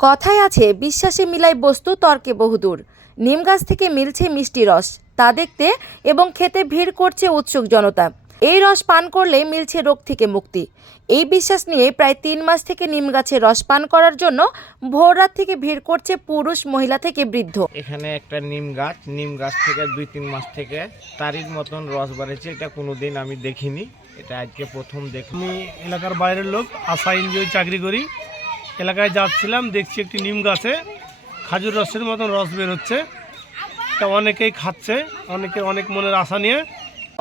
কথায় আছে বিশ্বাসে মিলাই বস্তু তর্কে বহুদূর। নিম গাছ থেকে মিলছে মিষ্টি রস তা দেখতে এবং খেতে ভিড় করছে উৎসুক জনতা। এই রস পান করলে মিলছে রোগ থেকে মুক্তি। এই বিশ্বাস নিয়ে প্রায় তিন মাস থেকে নিম গাছের রস পান করার জন্য ভোররাত থেকে ভিড় করছে পুরুষ মহিলা থেকে বৃদ্ধ। এখানে একটা নিম গাছ নিম গাছ থেকে দুই তিন মাস থেকে তারির মতন রস বাড়েছে এটা কোনোদিন আমি দেখিনি এটা আজকে প্রথম দেখলাম আমি এলাকার বাইরের লোক আশা এনজিও চাকরি করি। এলাকায় যাচ্ছিলাম, দেখছি একটি নিম গাছে খাজুর রসের মতন রস বের হচ্ছে তা অনেকেই খাচ্ছে, অনেকে অনেক মনের আশা নিয়ে।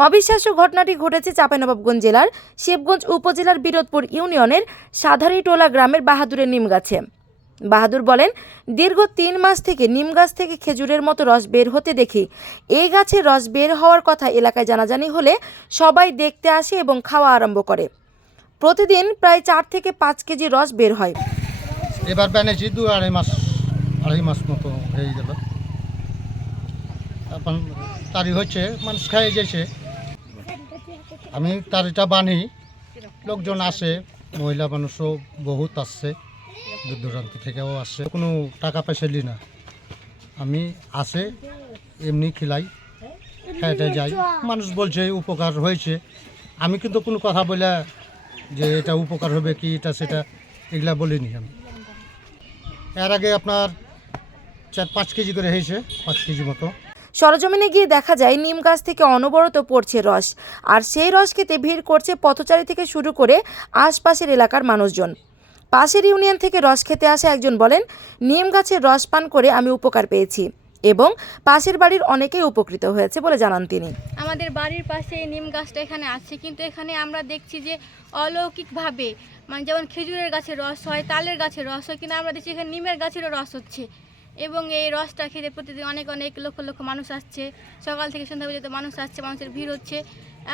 অবিশ্বাস্য ঘটনাটি ঘটেছে চাঁপাইনবাবগঞ্জ জেলার শিবগঞ্জ উপজেলার বিরোধপুর ইউনিয়নের সাধারিটোলা গ্রামের বাহাদুরের নিম গাছে। বাহাদুর বলেন, দীর্ঘ তিন মাস থেকে নিম গাছ থেকে খেজুরের মতো রস বের হতে দেখি। এই গাছের রস বের হওয়ার কথা এলাকায় জানাজানি হলে সবাই দেখতে আসে এবং খাওয়া আরম্ভ করে। প্রতিদিন প্রায় চার থেকে পাঁচ কেজি রস বের হয়। এবার বানিয়েছি দু আড়াই মাস আড়াই মাস মতো হয়ে গেল। এখন তারি হচ্ছে, মানুষ খাইয়ে যাচ্ছে আমি তারিটা বানি, লোকজন আসে, মহিলা মানুষও বহুত আসছে, দূর দূরান্ত থেকেও আসছে। কোনো টাকা পয়সা লি না। আমি আসে, এমনি খিলাই খাইতে যাই। মানুষ বলছে, উপকার হয়েছে। আমি কিন্তু কোনো কথা বলে যে এটা উপকার হবে কি, এটা সেটা এগুলা বলিনি আমি। এর আগে আপনার চার পাঁচ কেজি করে হয়েছে, পাঁচ কেজি মতো। সরজমিনে গিয়ে দেখা যায়, নিম গাছ থেকে অনবরত পড়ছে রস। আর সেই রস খেতে ভিড় করছে পথচারী থেকে শুরু করে আশপাশের এলাকার মানুষজন। পাশের ইউনিয়ন থেকে রস খেতে আসা একজন বলেন, নিম গাছের রস পান করে আমি উপকার পেয়েছি। এবং পাশের বাড়ির অনেকেই উপকৃত হয়েছে বলে জানান তিনি। আমাদের বাড়ির পাশে এই নিম গাছটা এখানে আছে, কিন্তু এখানে আমরা দেখছি যে অলৌকিকভাবে মানে যেমন খেজুরের গাছের রস হয়, তালের গাছের রস হয়, কিন্তু আমরা দেখছি এখানে নিমের গাছেরও রস হচ্ছে। এবং এই রসটা খেতে প্রতিদিন অনেক অনেক লক্ষ লক্ষ মানুষ আসছে। সকাল থেকে সন্ধ্যা পর্যন্ত মানুষ আসছে, মানুষের ভিড় হচ্ছে।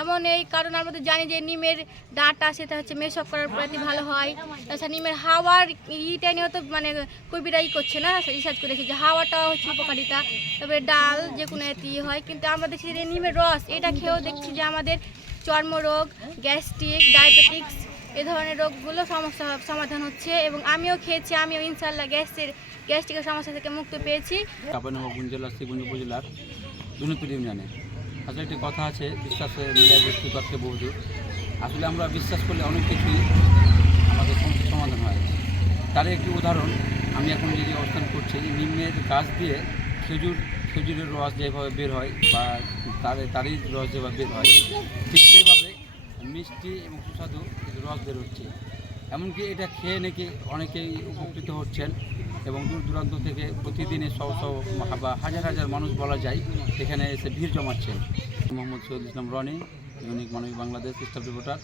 এমন এই কারণ আমরা তো জানি যে নিমের ডাঁটা, সেটা হচ্ছে মেশক করার প্রতি ভালো হয়। তাছাড়া নিমের হাওয়ার ইটা নিয়েও তো মানে কবিরা ই করছে না, রিসার্চ করেছে যে হাওয়াটা হচ্ছে উপকারিতা। তারপরে ডাল যে কোনো এতে ইয়ে হয়। কিন্তু আমরা দেখছি যে নিমের রস, এটা খেয়েও দেখছি যে আমাদের চর্মরোগ, গ্যাস্ট্রিক, ডায়াবেটিক্স এ ধরনের রোগগুলো সমস্যা সমাধান হচ্ছে এবং আমিও খেয়েছি, আমিও ইনশাল্লাহ গ্যাসের গ্যাস্ট্রিকের সমস্যা থেকে মুক্ত পেয়েছি। আসলে একটি কথা আছে, বিশ্বাসে মিলাই বস্তু তর্কে বহুদূর আসলে আমরা বিশ্বাস করলে অনেক কিছুই আমাদের সমস্যার সমাধান হয়। তার একটি উদাহরণ, আমি এখন যে অবস্থান করছি নিম্নের গাছ দিয়ে খেজুর, খেজুরের রস যেভাবে বের হয় বা তার, তারই রস যেভাবে বের হয়, ঠিক সেইভাবে মিষ্টি এবং সুস্বাদু রস বেরোচ্ছে এমনকি এটা খেয়ে নাকি অনেকেই উপকৃত হচ্ছেন এবং দূর দূরান্ত থেকে প্রতিদিনে শহ শহ বা হাজার হাজার মানুষ বলা যায় এখানে এসে ভিড় জমাচ্ছেন। মোহাম্মদ সৈয়দ ইসলাম রনি, ইউনিক মানবিক বাংলাদেশ স্টাফ রিপোর্টার।